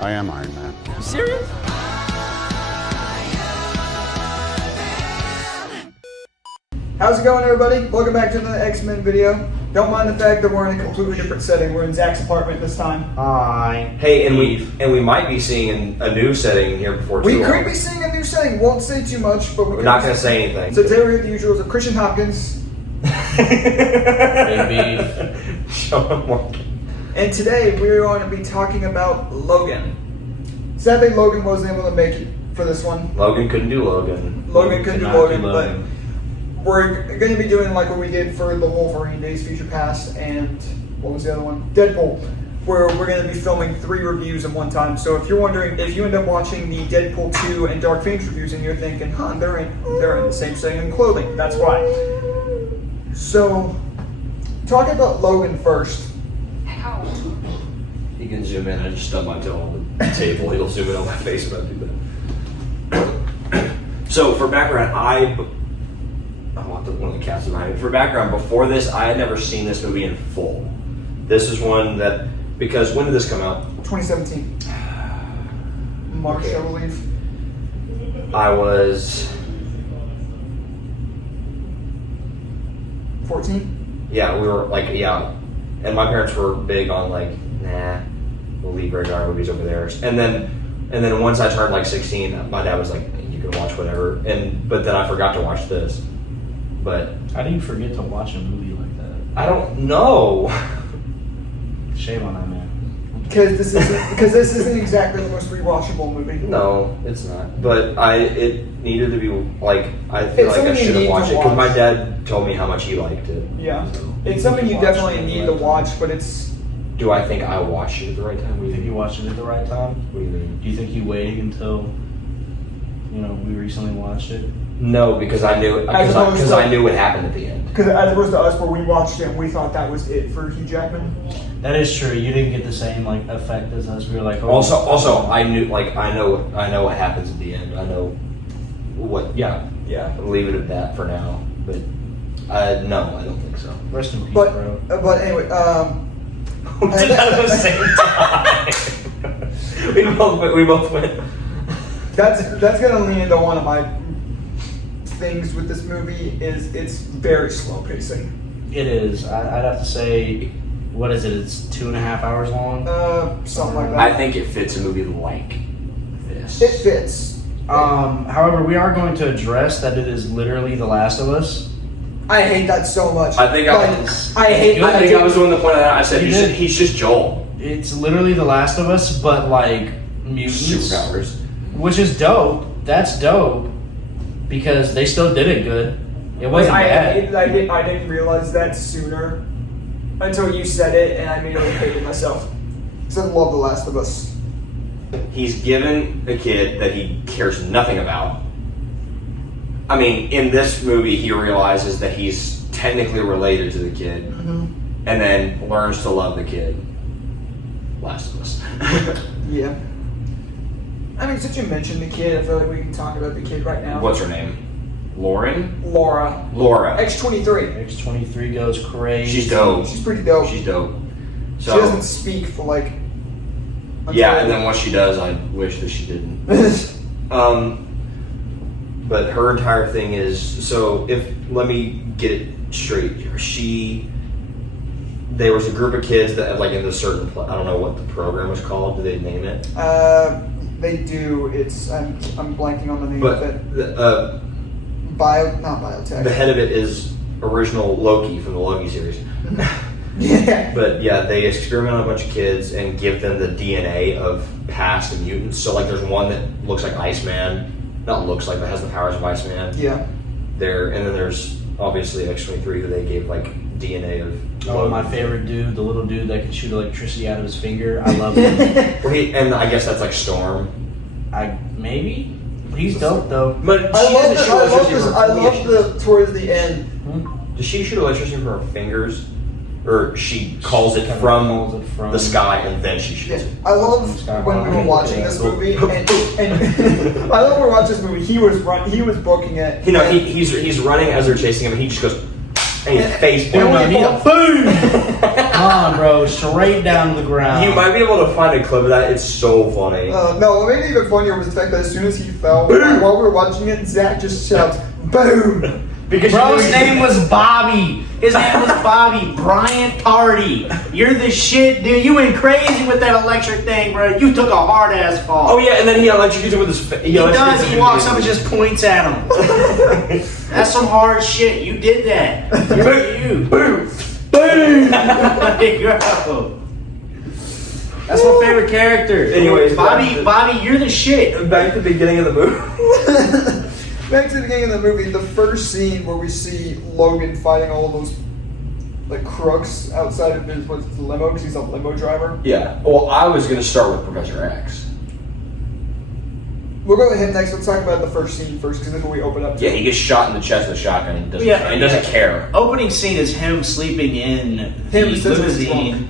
I am Iron Man. You serious? How's it going, everybody? Welcome back to another X-Men video. Don't mind the fact that we're in a completely different setting. We're in Zack's apartment this time. Hi. Hey, and we might be seeing a new setting here before too We long. could be seeing a new setting. Won't say too much, but We're not going to say anything. So today we're at the usuals of Christian Hopkins. Baby. And today we're going to be talking about Logan. Sadly, Logan wasn't able to make it for this one. Logan couldn't do Logan. Logan couldn't do Cannot Logan, do Logan. but we're going to be doing like what we did for the Wolverine Days Future Past and what was the other one? Deadpool, where we're going to be filming 3 reviews at one time. So if you're wondering, if you end up watching the Deadpool 2 and Dark Phoenix reviews and you're thinking, they're in the same setting and clothing, that's why. So, talking about Logan first. He can zoom in. I just stubbed my toe on the table. He'll zoom in on my face if I do that. So, for background, I want one of the cats behind me. For background, before this, I had never seen this movie in full. This is one that, because when did this come out? 2017. March, Okay. I believe. I was 14? Yeah, we were like, and my parents were big on like, nah, we'll leave rated R movies over there. And then once I turned like 16, my dad was like, you can watch whatever. But then I forgot to watch this. But How do you forget to watch a movie like that? I don't know. Shame on that man. Because this isn't exactly the most rewatchable movie. No, it's not. But it needed to be like, I feel It's like I something you should have need to watched it because my watch. dad told me how much he liked it. Yeah. So, It's something you watched definitely it need at to the right watch, time. but it's... do I think I watched it at the right time? What do You think you watched it at the right time? What do you mean? Do you think you waited until, we recently watched it? No, because I knew As opposed because to- I knew what happened at the end. Because as opposed to us, where we watched it and we thought that was it for Hugh Jackman. That is true. You didn't get the same effect as us. We were like, oh, Also, I knew I know what happens at the end. I know what. Yeah, I'll leave it at that for now. But no, I don't think so. rest in peace, But bro. anyway, We did that at the same time. we both went. that's gonna lean into one of my things with this movie is it's very slow pacing. It is. I'd have to say, what is it? It's 2.5 hours long. Something like that. I think it fits a movie like this. It fits. However, we are going to address that it is literally The Last of Us. I hate that so much. I think I hate. I think I was the one that pointed that out. I said You did. he's just Joel. It's literally The Last of Us, but like mutants, Superpowers. which is dope. That's dope because they still did it good. It wasn't bad. I didn't realize that sooner until you said it, and I immediately hated myself. Because I love The Last of Us. He's given a kid that he cares nothing about. I mean, in this movie, he realizes that he's technically related to the kid, and then learns to love the kid. Last of Us. Yeah. I mean, since you mentioned the kid, I feel like we can talk about the kid right now. What's her name? Lauren? Laura. Laura. X-23. X-23 goes crazy. She's dope. She's pretty dope. She's dope. She So, doesn't speak for like... yeah, and then once she does, I wish that she didn't. But her entire thing is, so let me get it straight. There was a group of kids that like in the certain, I don't know what the program was called. Did they name it? They do. It's... I'm blanking on the name But of it. Not biotech. the head of it is original Loki from the Loki series. Yeah. But yeah, they experiment on a bunch of kids and give them the DNA of past mutants. So like there's one that looks like Iceman. Not looks like, but has the powers of Iceman. Yeah. And then there's obviously X-23 that they gave like DNA of. Oh, my favorite dude, the little dude that can shoot electricity out of his finger. I love him. And I guess that's like Storm. Maybe he's dope though. But I she love doesn't shoot electricity from her fingers. towards the end. Does she shoot electricity from her fingers? Or she calls it from the sky and then she shoots it? I love when we were watching this movie, and I love when we were watching this movie. He was booking it. He's running as they're chasing him, and he just goes And he face And planted. only Boom! Come on, bro. Straight down to the ground. You might be able to find a clip of that. It's so funny. No, what made it even funnier was the fact that as soon as he fell, while we were watching it, Zack just shouts, "Boom!" Because Bro's name was Bobby. His name was Bobby Bryant Party. You're the shit, dude. You went crazy with that electric thing, bro. You took a hard ass fall. Oh yeah, and then he electrocutes him with his face. He does. He walks up and just points at him. That's some hard shit. You did that. You. Boom! Boom! There you go. That's my favorite character. Anyways, Bobby, you're the shit. Back to the beginning of the movie. Back to the beginning of the movie, the first scene where we see Logan fighting all of those like crooks outside of his limo because he's a limo driver. Yeah. Well, I was gonna start with Professor X. We'll go to him next. Let's talk about the first scene first because then we open up to Yeah, he gets shot in the chest with a shotgun and doesn't care. Opening scene is him sleeping in the limousine.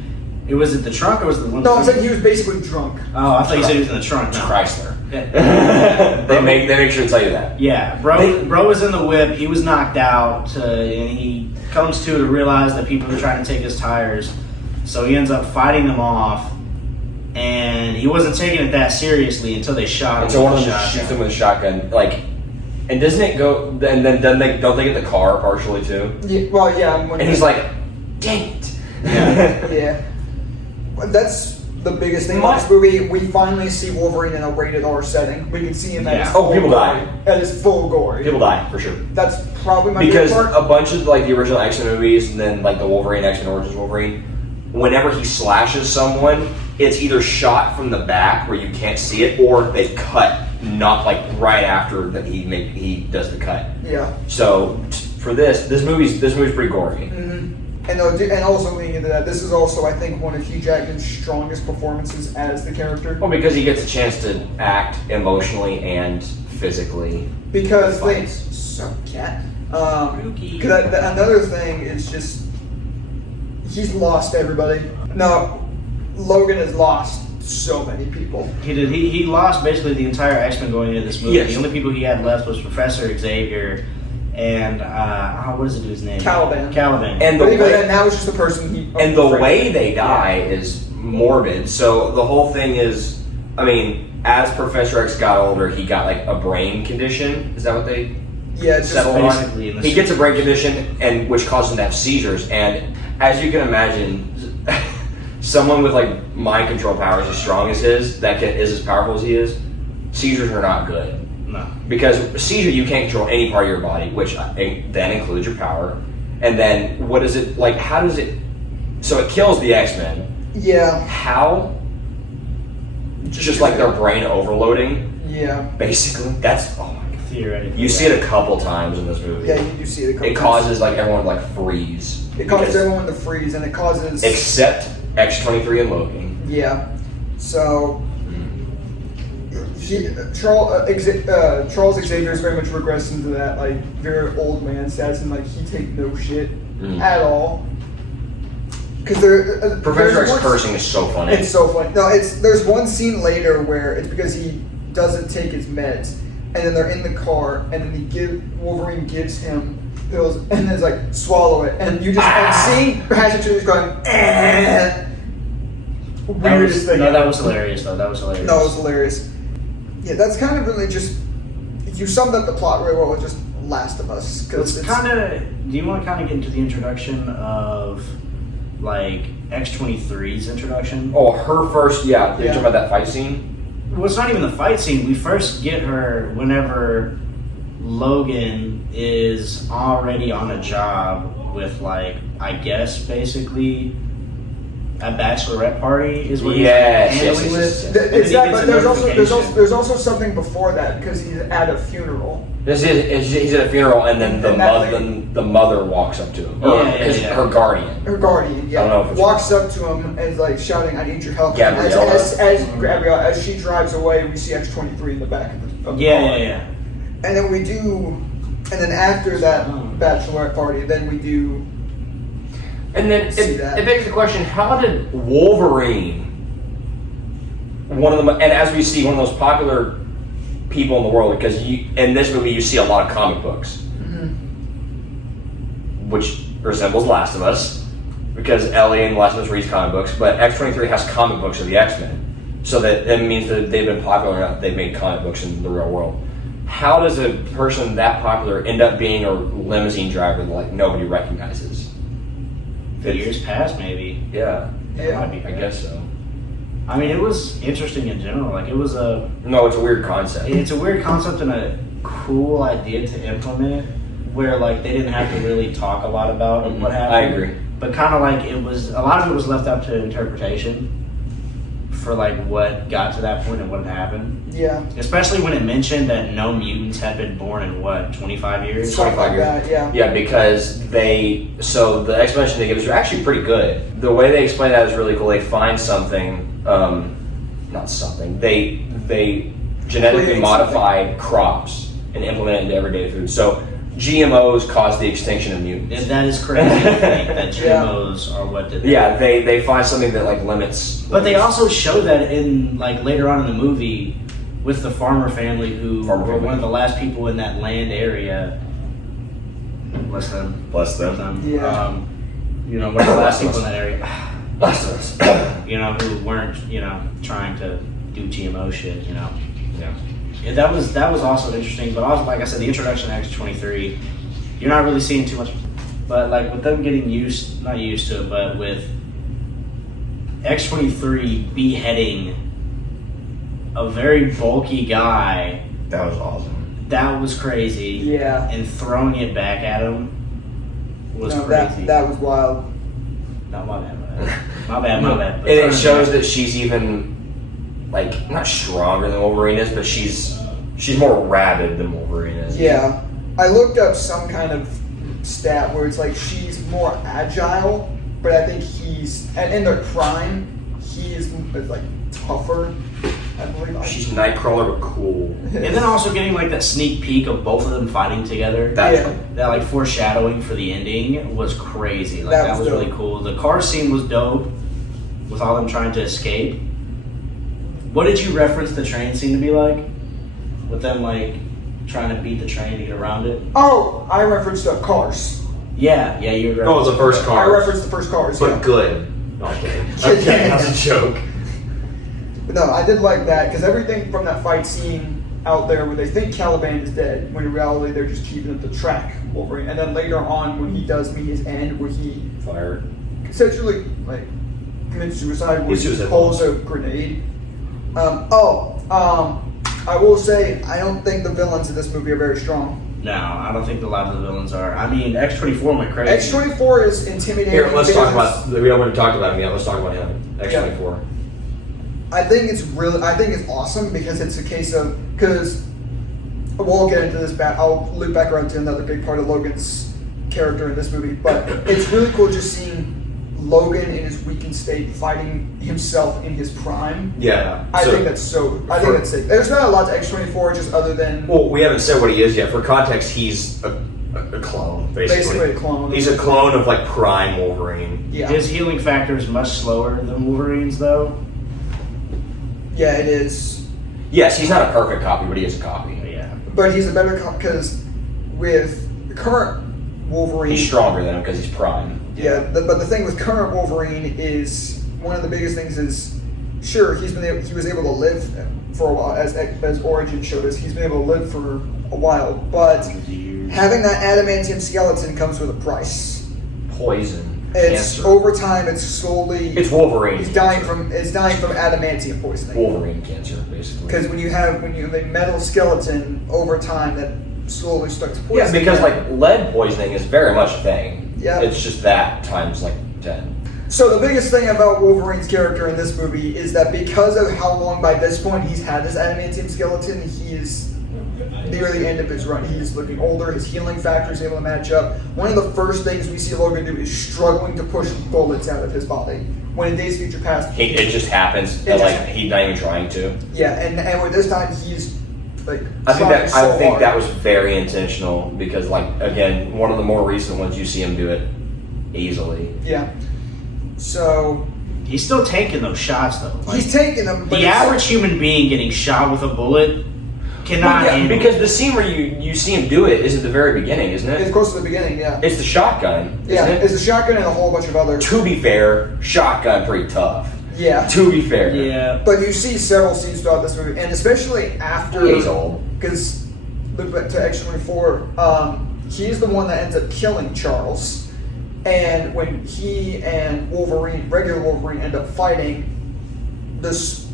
It was it the trunk or was it the limousine? No, I'm saying he was basically drunk. Oh, I thought you said he was in the trunk. No. Chrysler. Yeah. they make sure to tell you that. Yeah, bro was in the whip. He was knocked out, and he comes to realize that people are trying to take his tires. So he ends up fighting them off, and he wasn't taking it that seriously until they shot him. So one of them shoots him with a shotgun, like, and doesn't it go? And then don't they get the car partially too? Yeah, well, yeah. And he's like, "Dang it!" Yeah. That's the biggest thing about this movie. We finally see Wolverine in a rated R setting. We can see him at his full people gory. die. At his full gory. People die for sure. That's probably my Because favorite part. a bunch of like the original X-Men movies and then like the Wolverine X-Men Origins Wolverine, whenever he slashes someone, it's either shot from the back where you can't see it, or they cut not like right after that he does the cut. Yeah. So for this movie's pretty gory. Mm-hmm. And also leading into that, this is also, I think, one of Hugh Jackman's strongest performances as the character. Well, because he gets a chance to act emotionally and physically. Because cat. Because another thing is just he's lost everybody. No, Logan has lost so many people. He did. He lost basically the entire X-Men going into this movie. Yes. The only people he had left was Professor Xavier and what is the dude's name? Caliban. And the way now it's just the person he. And the way they die is morbid. So the whole thing is, I mean, as Professor X got older, he got like a brain condition. Is that what they settled basically on? He gets a brain condition, and which causes him to have seizures. And as you can imagine, someone with like mind control powers as strong as his, that is as powerful as he is, seizures are not good. No. Because seizure, you can't control any part of your body, which then includes your power. And then, what is it, like, how does it, so it kills the X-Men. Yeah. How? Just like their brain overloading? Yeah. Basically. That's, oh my God. Theoretically. You see it a couple times in this movie. Yeah, you do see it a couple It causes, like, everyone to, like, freeze. It causes everyone to freeze, and it causes... Except X-23 and Logan. Yeah. So... Charles Xavier is very much regressed into that like very old man status, and like he take no shit at all. Because Professor X cursing is so funny. It's so funny. No, there's one scene later where it's because he doesn't take his meds, and then they're in the car, and then Wolverine gives him pills, and then it's like swallow it, and you just and seeing Patrick Stewart going weirdest thing. No, that was hilarious though. That was hilarious. No, it was hilarious. Yeah, that's kind of really just you summed up the plot really well with just Last of Us. Because it's kind of. Do you want to kind of get into the introduction of like X-23's introduction? Oh, her first, yeah. You're talking about that fight scene? Well, it's not even the fight scene. We first get her whenever Logan is already on a job with, like, I guess basically a bachelorette party is what he's handling with. There's also something before that because he's at a funeral. He's at a funeral, and then the mother walks up to him. Her guardian. Her guardian, yeah. I don't know if walks up to him and is like shouting, "I need your help." Gabriella. As she drives away, we see X-23 in the back of the car. Yeah. And then after that bachelorette party, then we do. And then it begs the question: how did Wolverine, and as we see, one of the most popular people in the world, because in this movie you see a lot of comic books, which resembles Last of Us because Ellie and Last of Us reads comic books, but X-23 has comic books of the X-Men. So that means that they've been popular enough, they've made comic books in the real world. How does a person that popular end up being a limousine driver that like nobody recognizes? Years past, maybe. Yeah. Yeah. I guess so. I mean, it was interesting in general. Like, it was No, it's a weird concept. It's a weird concept and a cool idea to implement, where like they didn't have to really talk a lot about what happened. I agree. But kind of like it was, a lot of it was left up to interpretation for like what got to that point and what had happened. Yeah. Especially when it mentioned that no mutants had been born in what, 25 years? 25 years. That, yeah. Yeah, because so the explanation they give is actually pretty good. The way they explain that is really cool. They find something, not something, they genetically modified crops and implement it into everyday food. So GMOs cause the extinction of mutants. And that is crazy to think that GMOs are what did that. Yeah, they find something that like limits. But they also show that in like later on in the movie with the farmer family who were one of the last people in that land area. Bless them. Bless them. Yeah. You know, one of the last people in that area. Bless us. You know, who weren't, you know, trying to do GMO shit, you know. Yeah. Yeah, that was also interesting, but also, like I said, the introduction to X-23, you're not really seeing too much, but like with them getting not used to it, but with X-23 beheading a very bulky guy. That was awesome. That was crazy. Yeah. And throwing it back at him was crazy. That was wild. No, my bad. My bad. And it shows that she's even like not stronger than Wolverine is, but she's more rabid than Wolverine is. Yeah. I looked up some kind of stat where it's like she's more agile, but I think and in their prime, he is like tougher. I believe. She's Nightcrawler but cool. And then also getting like that sneak peek of both of them fighting together. That like foreshadowing for the ending was crazy. Like that was really cool. The car scene was dope with all them trying to escape. What did you reference the train scene to be like? With them like trying to beat the train to get around it? Oh, I referenced Cars. Yeah, you referenced. Oh, it was the first Cars. I referenced the first Cars, but good. No, I'm kidding. Okay, that was a joke. But no, I did like that because everything from that fight scene out there where they think Caliban is dead, when in reality they're just keeping up the track Wolverine. And then later on when he does meet his end, where he essentially like commits suicide, where he pulls a grenade. I will say I don't think the villains in this movie are very strong. No, I don't think a lot of the villains are. I mean, X-24 went crazy. X-24 is intimidating. Here, let's talk about. We haven't talked about him yet. Let's talk about him. X-24. Yeah. I think it's awesome because it's a case of we'll get into this back. I'll loop back around to another big part of Logan's character in this movie, but it's really cool just seeing Logan in his weakened state fighting himself in his prime. Yeah, I think that's sick. There's not a lot to X-24 just other than. Well, we haven't said what he is yet. For context, he's a clone, basically a clone. He's a clone of like Prime Wolverine. Yeah. His healing factor is much slower than Wolverine's, though. Yeah, it is. Yes, he's not a perfect copy, but he is a copy. Yeah. But he's a better copy because with the current Wolverine, he's stronger than him because he's Prime. Yeah, but the thing with current Wolverine is one of the biggest things is, sure, he was able to live for a while, as Origin showed us. He's been able to live for a while, but having that adamantium skeleton comes with a price. Poison. It's cancer. Over time. It's slowly. It's Wolverine. He's dying from adamantium poisoning. Wolverine cancer, basically. Because when you have a metal skeleton over time, that slowly starts poisoning. Yeah, because like lead poisoning is very much a thing. Yeah. It's just that times like 10. So the biggest thing about Wolverine's character in this movie is that because of how long by this point he's had this adamantium skeleton, he is near the end of his run. He's looking older. His healing factor is able to match up. One of the first things we see Logan do is struggling to push bullets out of his body. When in Days of Future Past, It just happens. He's not even trying to. Yeah, and with this time he's like. I think that was very intentional because, like, again, one of the more recent ones you see him do it easily. Yeah. So he's still taking those shots though. He's taking them. But the average human being getting shot with a bullet cannot Yeah, handle because it. the scene where you see him do it is at the very beginning, isn't It's it? close to the beginning, yeah. It's the shotgun, Yeah, isn't it? it's a shotgun and a whole bunch of other. To be fair, shotgun pretty tough. Yeah. To be fair. Yeah. But you see several scenes throughout this movie, and especially after. Yeah, he's old. Because, look back to X-24, he's the one that ends up killing Charles. And when he and Wolverine, regular Wolverine, end up fighting, this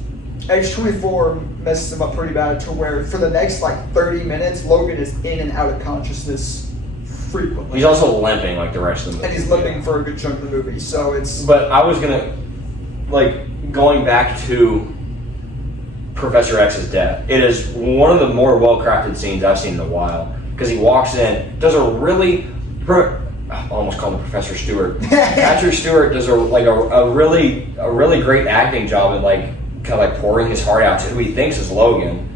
X-24 messes him up pretty bad to where for the next like 30 minutes, Logan is in and out of consciousness frequently. He's also limping like the rest of the movie. And he's limping for a good chunk of the movie, so it's... But I was gonna, like, going back to Professor X's death, it is one of the more well-crafted scenes I've seen in a while. Because he walks in, does a really... I almost called him Professor Stewart. Patrick Stewart does a really great acting job at like kind of like pouring his heart out to who he thinks is Logan,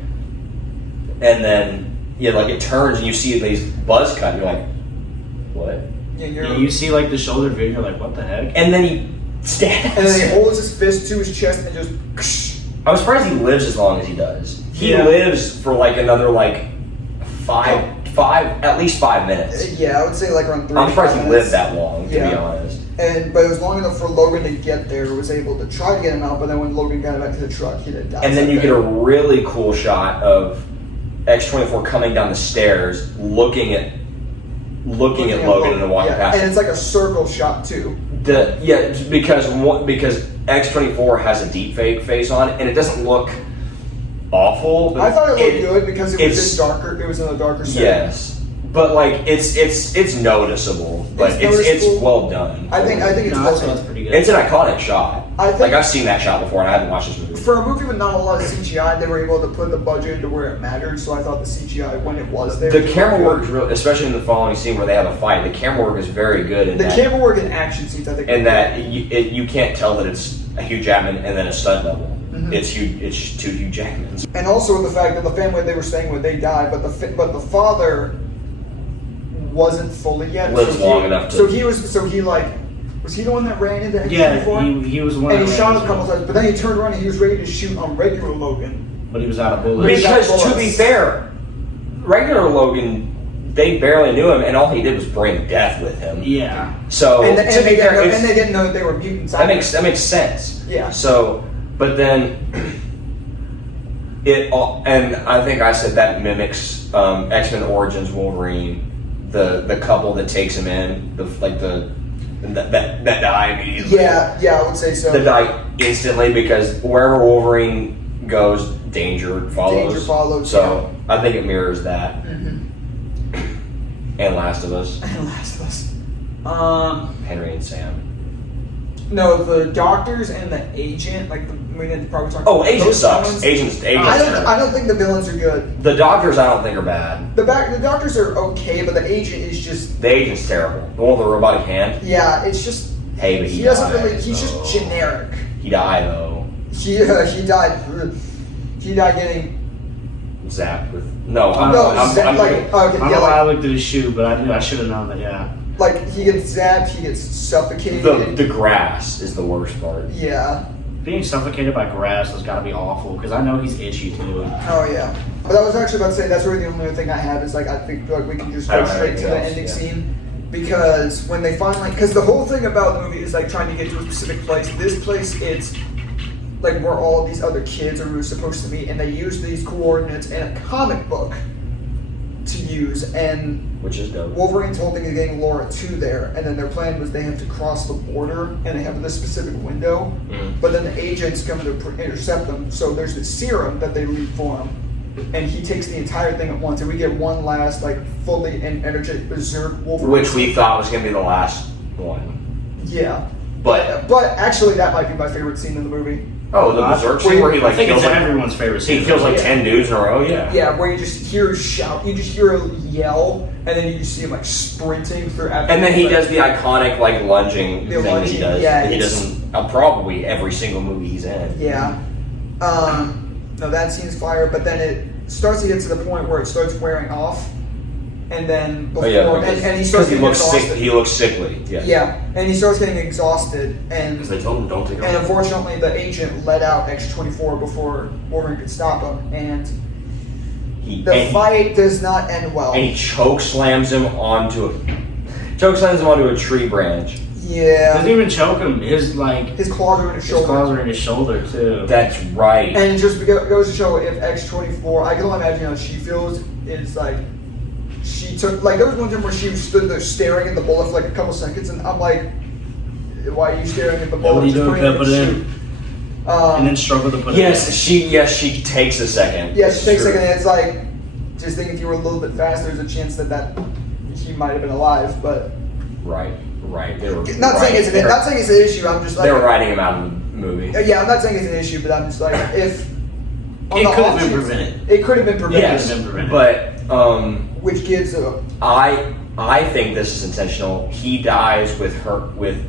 and then like it turns and you see these buzz cut. And you're like, what? Yeah, you see like the shoulder view, you're like, what the heck? And then he stabs. And then he holds his fist to his chest and just... I'm surprised he lives as long as he does. He Yeah. lives for like another like at least 5 minutes. Yeah, I would say like around 3 I'm surprised he minutes. lived that long, to be Yeah. honest. But it was long enough for Logan to get there, was able to try to get him out, but then when Logan got back to the truck, he did die. And then you get a really cool shot of X-24 coming down the stairs, looking at Logan and then walking past and him. it's like a circle shot too. Because X-24 has a deep fake face on it, and it doesn't look awful. But I thought it looked good because it was it's- just darker. It was in a darker setting. Yes, but like it's noticeable, but it's noticeable. well done. I think it's No, well that's done. pretty good. It's an iconic shot. I think- like I've seen that shot before, and I haven't watched this movie. For a movie with not a lot of CGI, they were able to put the budget into where it mattered. So I thought the CGI, when it was there, The camera work is real, especially in the following scene where they have a fight. The camera work is very good in The that, camera work in action scenes, I think. and that you can't tell that it's a Hugh Jackman and then a stunt double. Mhm. It's just two Hugh Jackmans. And also the fact that the family they were staying with, they died, but the father wasn't fully yet. Lived long enough to- Was he the one that ran into Yeah, X-24? he was the one And that he shot him ran a couple into times, but then he turned around and he was ready to shoot on regular Logan. but he was out of bullets. Because- Because to be fair, regular Logan, they barely knew him, and all he did was bring death with him. Yeah. So And to they be fair, didn't know that they were mutants. that makes sense. Yeah. So, but then and I think I said that mimics X-Men Origins Wolverine, the couple that takes him in, that die immediately. Yeah, I would say so. That die instantly because wherever Wolverine goes, danger follows. Danger follows, So I think it mirrors that. Mhm. And Last of Us, And Last of Us. Henry and Sam. No, the doctors and the agent, like we didn't probably talk. Oh, about Agent those sucks. villains. Agent's I don't think the villains are good. The doctors I don't think are bad. The doctors are okay, but the agent is just The agent's terrible. The one with the robotic hand. yeah, it's just Hey, but he doesn't died, really. He's so- just generic. He died though. He died. He died getting. Zapped with no. No, okay, I don't know yeah, why I like, looked at his shoe, but I should have known that. Yeah. like he gets zapped, he gets suffocated. the grass is the worst part. Yeah. Being suffocated by grass has got to be awful because I know he's itchy too. Oh yeah. But I was actually about to say that's really the only other thing I have is like I think like we can just I go don't have straight to the anything ending else, yeah. scene because when they finally because the whole thing about the movie is like trying to get to a specific place. This place it's like where all these other kids are supposed to meet, and they use these coordinates in a comic book to use. And Which is dope. Wolverine's holding and getting Laura to there, and then their plan was they have to cross the border, and they have this specific window. Mm. But then the agents come to intercept them, so there's this serum that they leave for him, and he takes the entire thing at once, and we get one last like fully and energetic berserk Wolverine. Which we thought was gonna be the last one, Yeah. but Actually, that might be my favorite scene in the movie. oh, the berserk scene where he I like think kills it's like everyone's favorite scene. he kills like Yeah. 10 dudes in a row. Yeah. Yeah, where you just hear a shout, you just hear a yell, and then you just see him like sprinting through. And then he does the iconic like lunging The thing that he lunging, does. yeah, that he it's- does in probably every single movie he's in. Yeah. No, that scene's fire, but then it starts to get to the point where it starts wearing off, and then before, and he starts getting exhausted. He looks sickly. Yeah. Yeah, and he starts getting exhausted, and Because they told him don't take and off. unfortunately the agent let out X-24 before Wolverine could stop him, and The fight does not end well. And he choke slams him onto a tree branch. Yeah. Doesn't even choke him. His claws are in his shoulder. His claws are in his shoulder too. That's right. And it just goes to show if X-24, I can only imagine how she feels. Is like she took there was one time where she stood there staring at the bullet for like a couple seconds, and I'm like, why are you staring at the bullet? What are you doing? Just Put it in. And then struggle to put it in. She takes a second. Yeah, she takes a second, and it's like, just think if you were a little bit fast, there's a chance that he might have been alive, but. Right. Not saying it's an issue. I'm just like they were writing him out of the movie. Yeah, I'm not saying it's an issue, but I'm just like if it could have been prevented. It could have been prevented. Yes, but which gives a. I think this is intentional. He dies with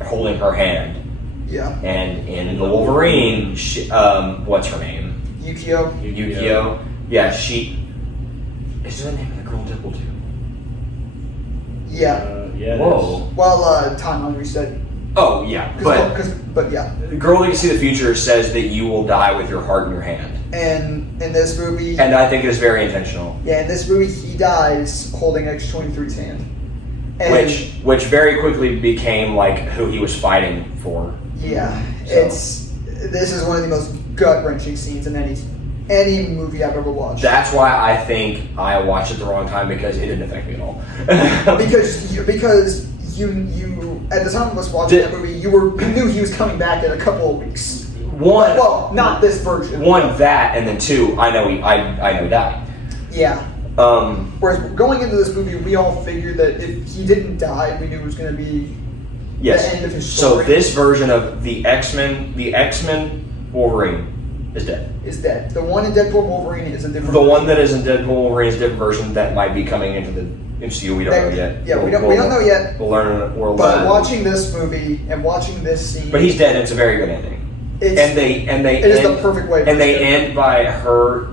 holding her hand. Yeah. And in the Wolverine, what's her name? Yukio. Yeah, she. Is that the name of the girl in Deadpool 2? Yeah. Yeah. Whoa. Well, timeline reset. Oh yeah, but yeah. The girl that can see the future says that you will die with your heart in your hand. And in this movie. And I think it's very intentional. Yeah, in this movie, he dies holding X-23's hand. And which very quickly became like who he was fighting for. Yeah, So. This is one of the most gut-wrenching scenes in any movie I've ever watched. That's why I think I watched it the wrong time because it didn't affect me at all. because you at the time of us watching that movie, you knew he was coming back in a couple of weeks. Not this version. One, that, and then two, I know he died. Yeah. Whereas going into this movie, we all figured that if he didn't die, we knew it was going to be the end of his story. So this version of the X-Men Wolverine is dead. The one in Deadpool Wolverine is a different. The one that is in Deadpool Wolverine is a different version that might be coming into the MCU. We don't know yet. Yeah, we don't know yet. We'll learn. But watching this movie and watching this scene. But he's dead. And it's a very good ending. It is the perfect way. And they end by her.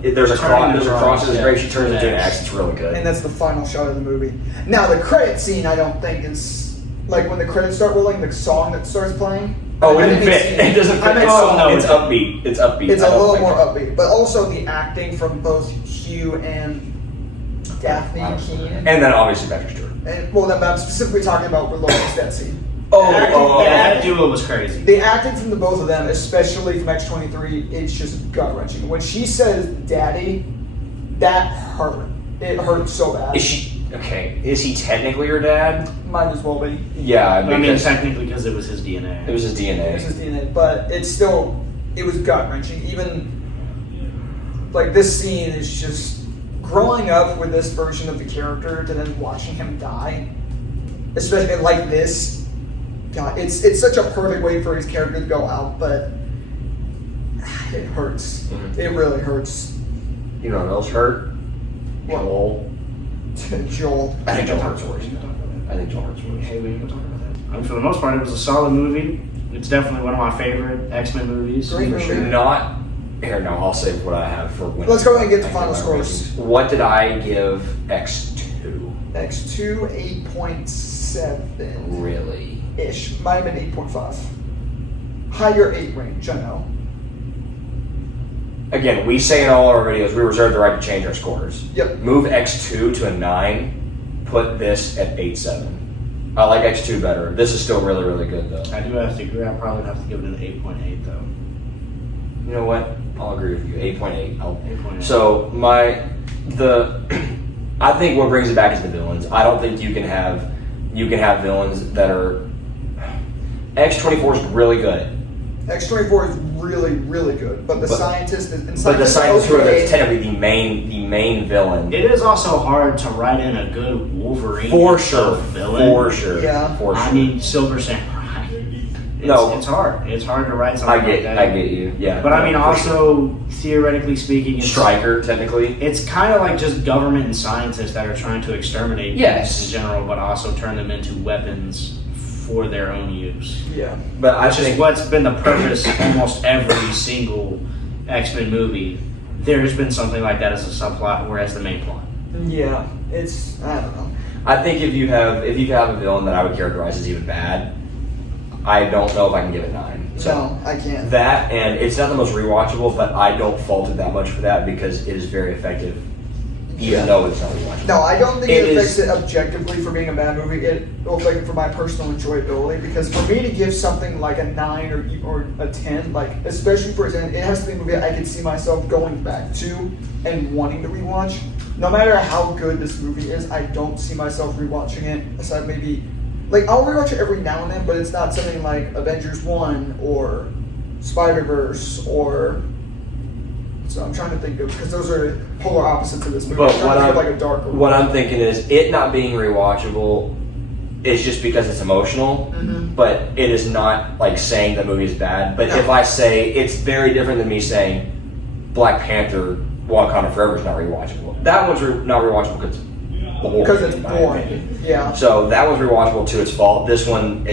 There's a cross in his grave. She turns into an axe. It's really good. And that's the final shot of the movie. Now the credit scene, I don't think is like when the credits start rolling, the song that starts playing. Oh, it didn't fit. It doesn't fit. No, it's upbeat. It's upbeat. It's a little more upbeat, but also the acting from both Hugh and Daphne Keane. And then obviously Patrick Stewart. And I'm specifically talking about Logan's death scene. That duo was crazy. The acting from the both of them, especially from X-23, it's just gut-wrenching. When she says "daddy," that hurt. It hurt so bad. Is he technically her dad? Might as well be. Yeah, I mean technically because it was his DNA. It was his DNA. But it was gut-wrenching. Even like this scene is just growing up with this version of the character to then watching him die, especially like this. God, it's such a perfect way for his character to go out, but it hurts. Mm-hmm. It really hurts. You know what else hurt? Joel. I think Joel hurts worse. Hey, we can talk about that. I mean, for the most part, it was a solid movie. It's definitely one of my favorite X-Men movies. Great movie. I'll say what I have for when. Let's go ahead and get the final scores. What did I give X2? X2, 8.7. Really? Ish. Might have been 8.5. Higher 8 range, I know. Again, we say in all our videos, we reserve the right to change our scores. Yep. Move X2 to a 9, put this at 8.7. I like X2 better. This is still really, really good, though. I do have to agree. I probably have to give it an 8.8, though. You know what? I'll agree with you. 8.8. 8.8. So, I think what brings it back is the villains. I don't think you can have villains that are... X-24 is really good. X-24 is really, really good, but the scientist who are technically the main villain. It is also hard to write in a good Wolverine villain. For sure. Yeah. For sure. I mean, Silver Samurai. It's hard. It's hard to write something like that. I get you. Yeah. But I mean, also theoretically speaking, Stryker technically. It's kind of like just government and scientists that are trying to exterminate things in general, but also turn them into weapons for their own use. Yeah. But Which is what's been the purpose almost every single X-Men movie. There's been something like that as a subplot, whereas the main plot. Yeah. It's, I don't know. I think if you have a villain that I would characterize as even bad, I don't know if I can give it 9. So no, I can't. That, and it's not the most rewatchable, but I don't fault it that much for that because it is very effective, even though it's not rewatchable. No, I don't think It it affects is- it objectively for being a bad movie. It affects it for my personal enjoyability because for me to give something like a 9 or a 10, like especially for example, it has to be a movie I could see myself going back to and wanting to rewatch. No matter how good this movie is, I don't see myself rewatching it. Aside maybe, like I'll rewatch it every now and then, but it's not something like Avengers 1 or Spider-Verse or. So I'm trying to think of because those are polar opposites of this movie. But I'm trying to think of like a darker what I'm thinking is it not being rewatchable is just because it's emotional, but it is not like saying the movie is bad. But No. if I say it's very different than me saying Black Panther, Wakanda Forever is not rewatchable. That one's not rewatchable because because it's boring. Yeah. So that one's rewatchable to its fault. This one,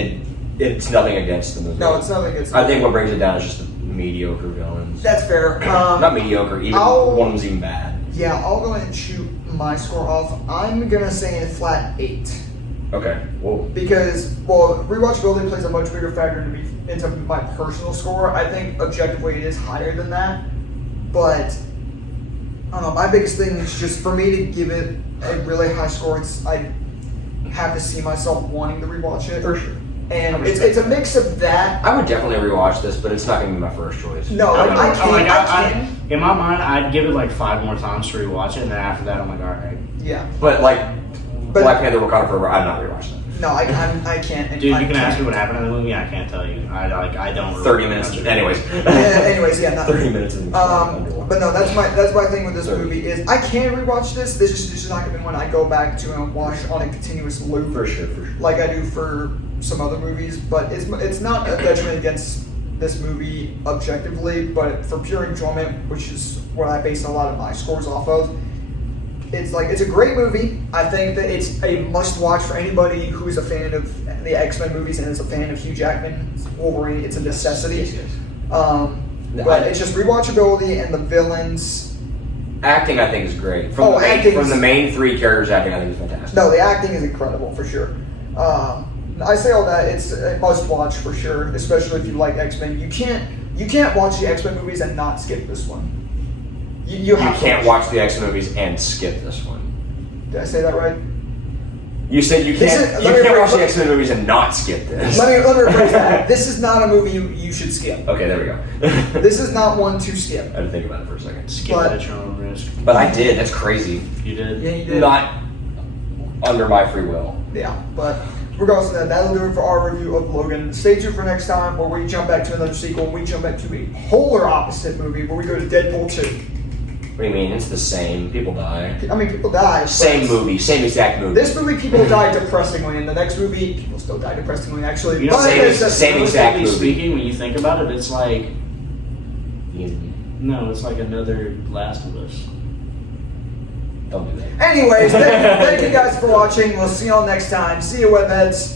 it's nothing against the movie. No, it's nothing. It's. I think what brings it down is just the mediocre villains. That's fair. Not mediocre. Even one of them's even bad. Yeah, I'll go ahead and shoot my score off. I'm gonna say a flat 8 Okay. Whoa. because rewatchability plays a much bigger factor into my personal score. I think objectively it is higher than that, but I don't know. My biggest thing is just for me to give it a really high score. I have to see myself wanting to rewatch it. For sure. And it's a mix of that. I would definitely rewatch this, but it's not going to be my first choice. No, I can't. In my mind, I'd give it like 5 more times to rewatch it, and then after that, I'm like, all right. Yeah. But like But- Black Panther, Wakanda Forever, I'm not rewatching that. No, I can't. Dude, you I can ask can't. me what happened in the movie. I can't tell you. I don't. Really 30 minutes. Anyways. Anyways, yeah. Not, 30 minutes. But no, that's my thing with this movie is I can rewatch this. This is not gonna be one I go back to and watch on a continuous loop For sure. like I do for some other movies. But it's not a detriment against this movie objectively, but for pure enjoyment, which is what I base a lot of my scores off of. It's a great movie. I think that it's a must-watch for anybody who is a fan of the X-Men movies and is a fan of Hugh Jackman's Wolverine. It's a necessity. Yes. But it's just rewatchability and the villains. Acting, I think, is great. Acting From the main 3 characters, acting, I think, is fantastic. No, the acting is incredible for sure. I say all that. It's a must-watch for sure, especially if you like X-Men. You can't watch the X-Men movies and not skip this one. You can't watch the X movies and skip this one. Did I say that right? You said you can't. You can't watch the X-Men movies and not skip this. Let me rephrase that. This is not a movie you should skip. Okay, there we go. This is not one to skip. I had to think about it for a second. Skip it at your own risk. But I did. That's crazy. You did? Yeah, you did. Not under my free will. Yeah, but regardless of that, that'll do it for our review of Logan. Stay tuned for next time where we jump back to another sequel. We jump back to a polar opposite movie where we go to Deadpool 2. What do you mean? It's the same. People die. I mean, people die. Same movie. Same exact movie. This movie, people die depressingly. In the next movie, people still die depressingly, actually. You know, But same- it's a- same exact movie. Speaking, when you think about it, it's like no, it's like another Last of Us. Don't do that. Anyways, thank you guys for watching. We'll see y'all next time. See you, webheads.